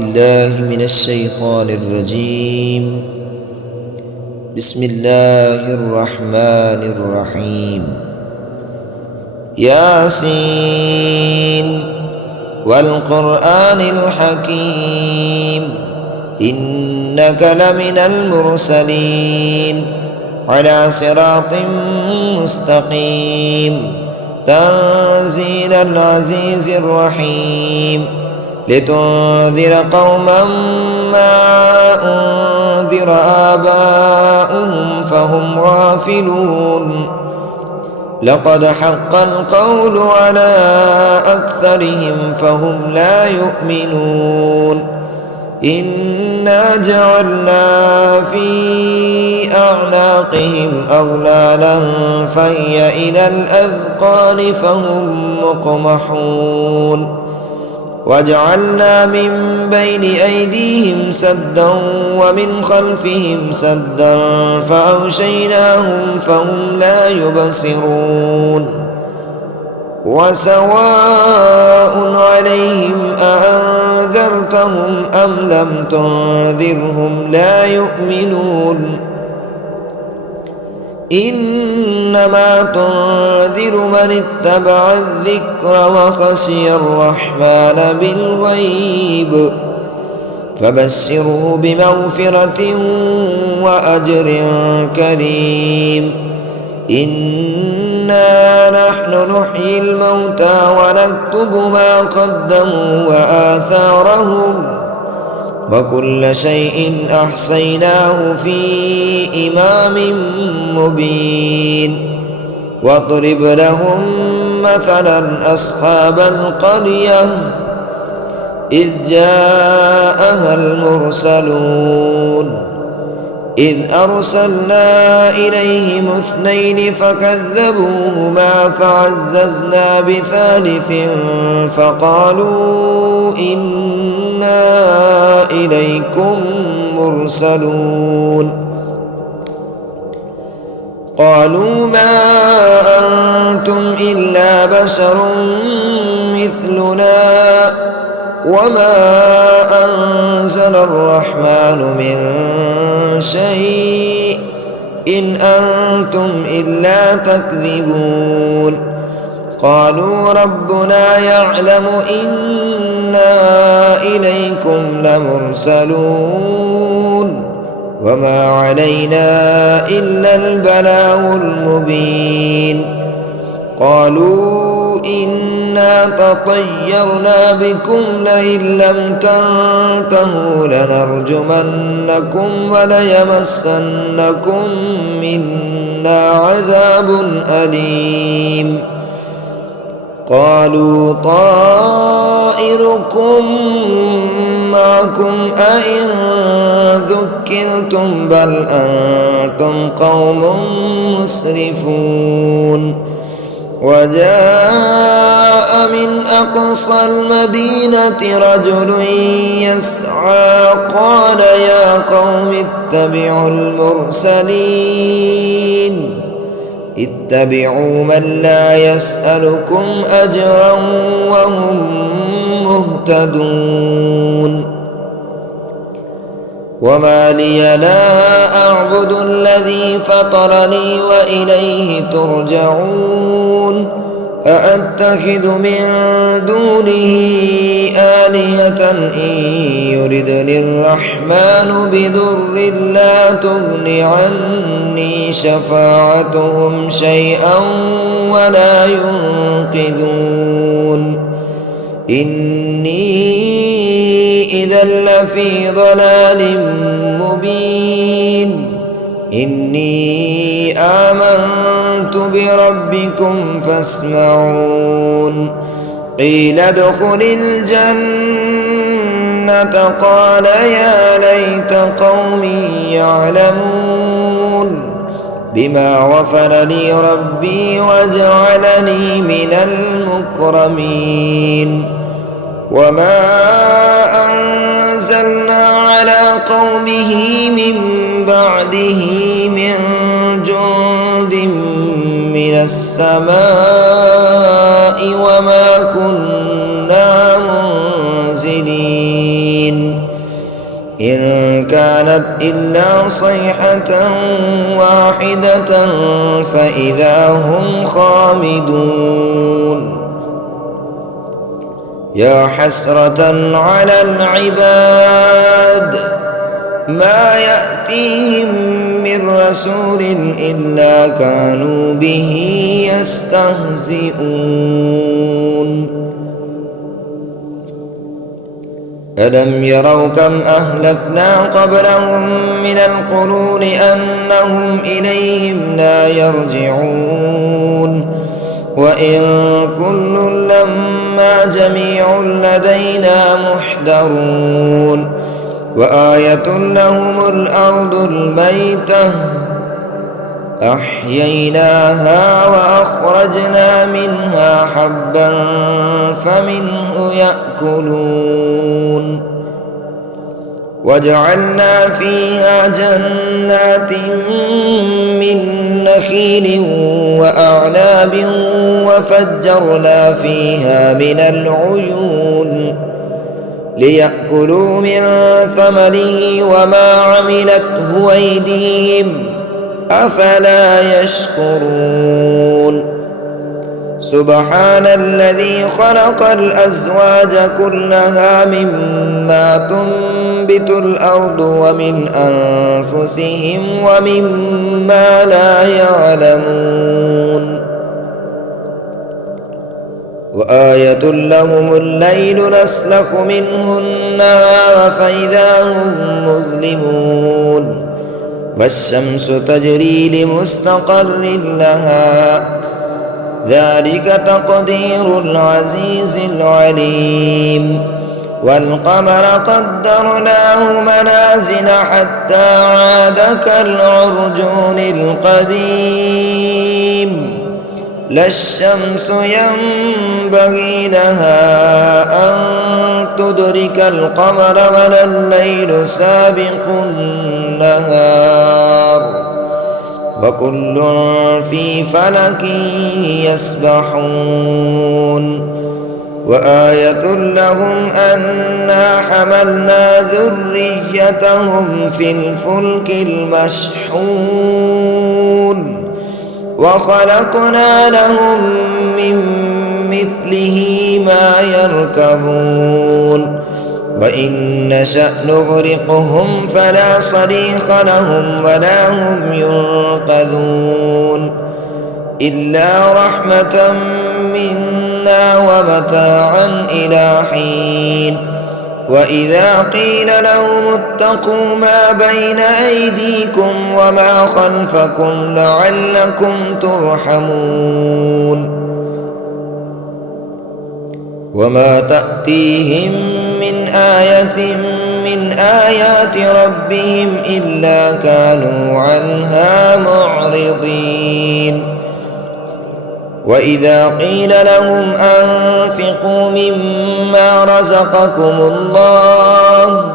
بالله من الشيطان الرجيم. بسم الله الرحمن الرحيم. ياسين والقرآن الحكيم إنك لمن المرسلين على صراط مستقيم تنزيل العزيز الرحيم لتنذر قوما ما أنذر آباؤهم فهم غافلون. لقد حق القول على أكثرهم فهم لا يؤمنون. إنا جعلنا في أعناقهم أغلالا فهي إلى الأذقان فهم مقمحون. وجعلنا من بين أيديهم سدا ومن خلفهم سدا فأغشيناهم فهم لا يبصرون. وسواء عليهم أأنذرتهم أم لم تنذرهم لا يؤمنون. إنما تنذر من اتبع الذكر وخشي الرحمن بالغيب فبشره بمغفرة وأجر كريم. إنا نحن نحيي الموتى ونكتب ما قدموا وآثارهم وكل شيء أحصيناه في إمام مبين. واضرب لهم مثلا أصحاب القرية إذ جاءها المرسلون إذ أرسلنا إليهم 2 فكذبوهما فعززنا بثالث فقالوا إنا إليكم مرسلون. قالوا ما أنتم إلا بشر مثلنا وما أنزل الرحمن من شيء إن أنتم إلا تكذبون. قالوا ربنا يعلم إنا إليكم لمرسلون وما علينا إلا البلاغ المبين. قالوا إنا تطيرنا بكم لئن لم تنتهوا لنرجمنكم وليمسنكم منا عذاب أليم. قالوا طائركم معكم أئن ذكرتم بل أنتم قوم مسرفون. وجاء من أقصى المدينة رجل يسعى قال يا قوم اتبعوا المرسلين اتبعوا من لا يسألكم أجرا وهم مهتدون. وما لي لا أعبد الذي فطرني وإليه ترجعون. أأتخذ من دونه آلهة إن يردني الرحمن بضر لا تغن عني شفاعتهم شيئا ولا ينقذون. إني إذا لفي ضلال مبين. إني آمنت بربكم فاسمعون. قيل ادخل الجنة قال يا ليت قومي يعلمون بما غفر لي ربي وجعلني من المكرمين. وما أنزلنا على قومه من بعده من جند من السماء وما كنا منزلين. إن كانت إلا صيحة واحدة فإذا هم خامدون يا حسرة على العباد ما يأتيهم من رسول إلا كانوا به يستهزئون ألم يروا كم أهلكنا قبلهم من القرون أنهم إليهم لا يرجعون وإن كل لما جميع لدينا محضرون وآية لهم الأرض الميتة أحييناها وأخرجنا منها حبا فمنه يأكلون وجعلنا فيها جنات من نخيل وأعناب وفجرنا فيها من العيون ليأكلوا من ثمره وما عملته أيديهم أفلا يشكرون سبحان الذي خلق الأزواج كلها مما تنبت الأرض ومن أنفسهم ومما لا يعلمون وآية لهم الليل نسلخ منه النهار فإذا هم مظلمون والشمس تجري لمستقر لها ذلك تقدير العزيز العليم والقمر قدرناه منازل حتى عاد كالعرجون القديم لا الشمس ينبغي لها أن تدرك القمر ولا الليل سابق النهار وكل في فلك يسبحون وآية لهم أنا حملنا ذريتهم في الفلك المشحون وخلقنا لهم من مثله ما يركبون وإن نشأ نغرقهم فلا صريخ لهم ولا هم ينقذون إلا رحمة منا ومتاعا إلى حين وإذا قيل لهم اتقوا ما بين أيديكم وما خلفكم لعلكم ترحمون وما تأتيهم من آية من آيات ربهم إلا كانوا عنها معرضين وإذا قيل لهم أنفقوا مما رزقكم الله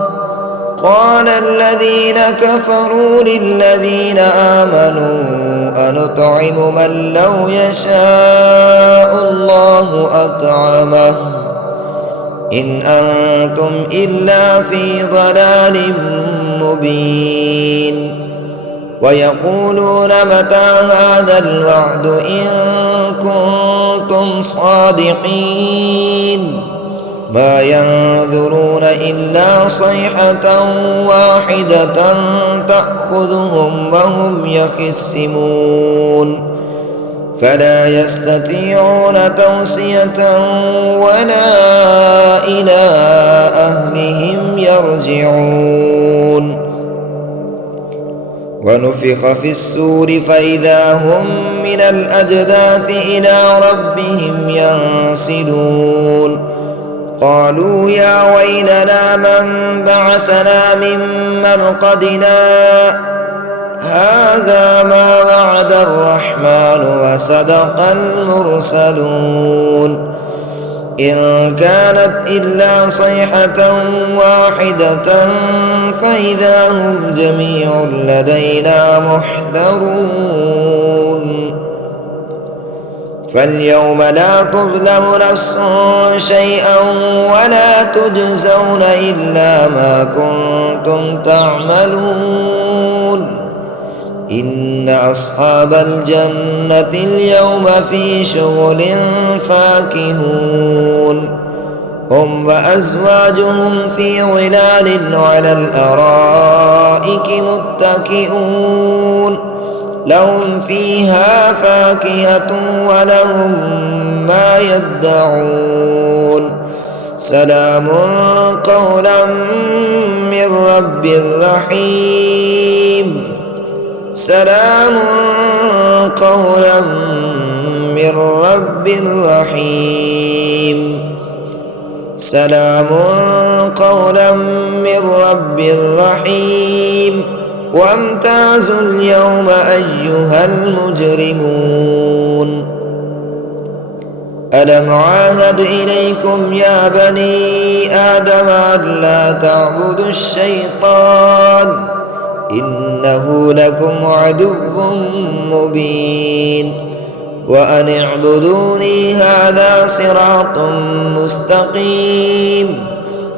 قال الذين كفروا للذين آمنوا أنطعم من لو يشاء الله أطعمه إن أنتم إلا في ضلال مبين ويقولون متى هذا الوعد إن كنتم صادقين ما ينظرون إلا صيحة واحدة تأخذهم وهم يخصمون فلا يستطيعون توصية ولا إلى أهلهم يرجعون ونفخ في السور فإذا هم من الأجداث إلى ربهم ينسلون قالوا يا ويلنا من بعثنا من مرقدنا هذا ما وعد الرحمن وصدق المرسلون إن كانت إلا صيحة واحدة فإذا هم جميع لدينا محضرون فاليوم لا تظلم نفس شيئا ولا تجزون إلا ما كنتم كنتم تعملون إن أصحاب الجنة اليوم في شغل فاكهون هم وأزواجهم في ظلال على الأرائك متكئون لهم فيها فاكهة ولهم ما يدعون سلام قولا من رب رحيم سلام قولا من رب رحيم سلام قولا من رب رحيم وامتازوا اليوم أيها المجرمون ألم عاهد إليكم يا بني آدم ألا تعبدوا الشيطان إنه لكم عدو مبين وأن اعبدوني هذا صراط مستقيم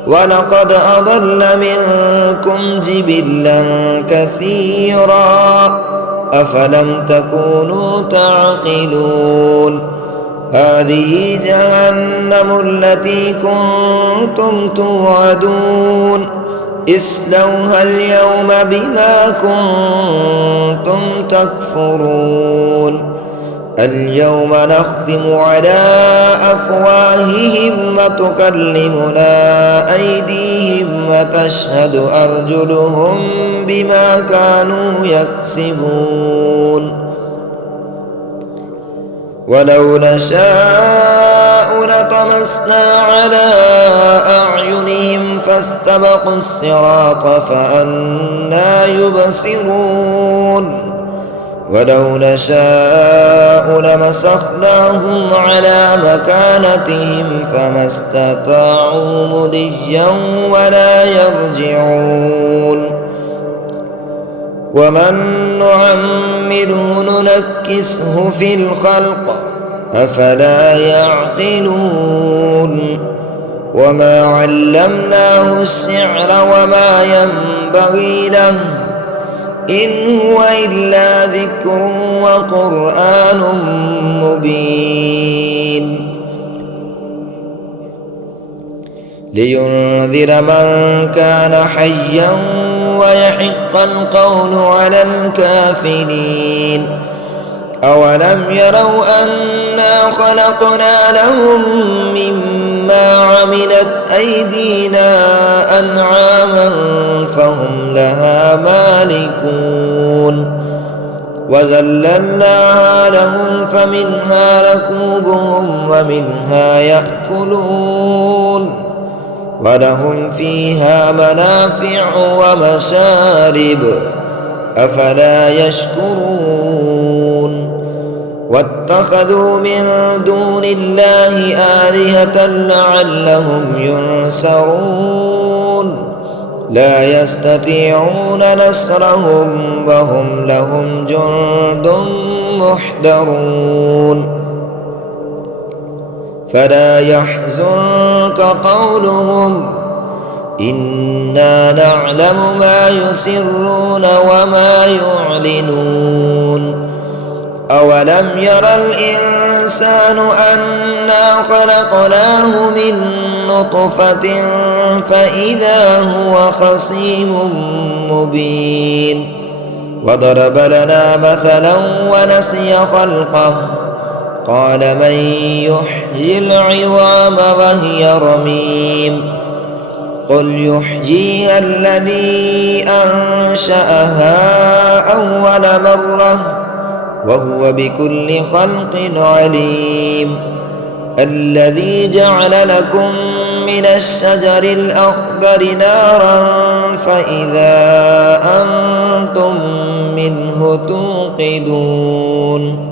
ولقد أضل منكم جبلا كثيرا أفلم تكونوا تعقلون هذه جهنم التي كنتم توعدون اصلوها اليوم بما كنتم تكفرون اليوم نختم على أفواههم وتكلمنا أيديهم وتشهد أرجلهم بما كانوا يكسبون ولو نشاء لطمسنا على أعينهم فاستبقوا الصراط فأنى يبصرون ولو نشاء لمسخناهم على مكانتهم فما استطاعوا مضيا ولا يرجعون ومن نعمره ننكسه في الخلق أفلا يعقلون وما علمناه الشعر وما ينبغي له إن هو إلا ذكر وقرآن مبين لينذر من كان حيا ويحق القول على الكافرين أولم يروا أنا خلقنا لهم مما عملت أيدينا أنعاما فهم لها مالكون وذللناها لهم فمنها ركوبهم ومنها يأكلون ولهم فيها منافع ومشارب أفلا يشكرون واتخذوا من دون الله آلهة لعلهم ينصرون لا يستطيعون نصرهم وهم لهم جند محضرون فلا يحزنك قولهم إنا نعلم ما يسرون وما يعلنون أولم ير الإنسان أنا خلقناه من نطفة فإذا هو خصيم مبين وضرب لنا مثلا ونسي خلقه قال من يحيي العظام وهي رميم قل يحييها الذي أنشأها أول مرة وهو بكل خلق عليم الذي جعل لكم من الشجر الأخضر نارا فإذا أنتم منه توقدون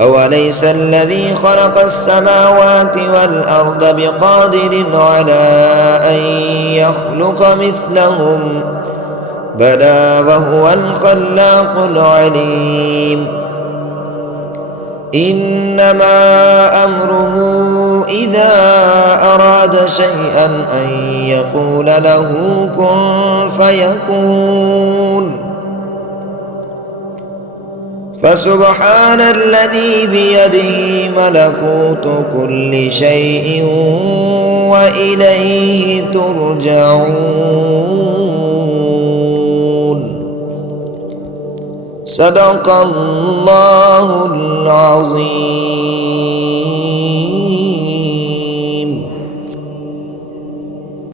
أوليس الذي خلق السماوات والأرض بقادر على أن يخلق مثلهم بلى وهو الخلاق العليم إنما أمره إذا أراد شيئا أن يقول له كن فيكون. فسبحان الذي بيده ملكوت كل شيء وإليه ترجعون. صدق الله العظيم.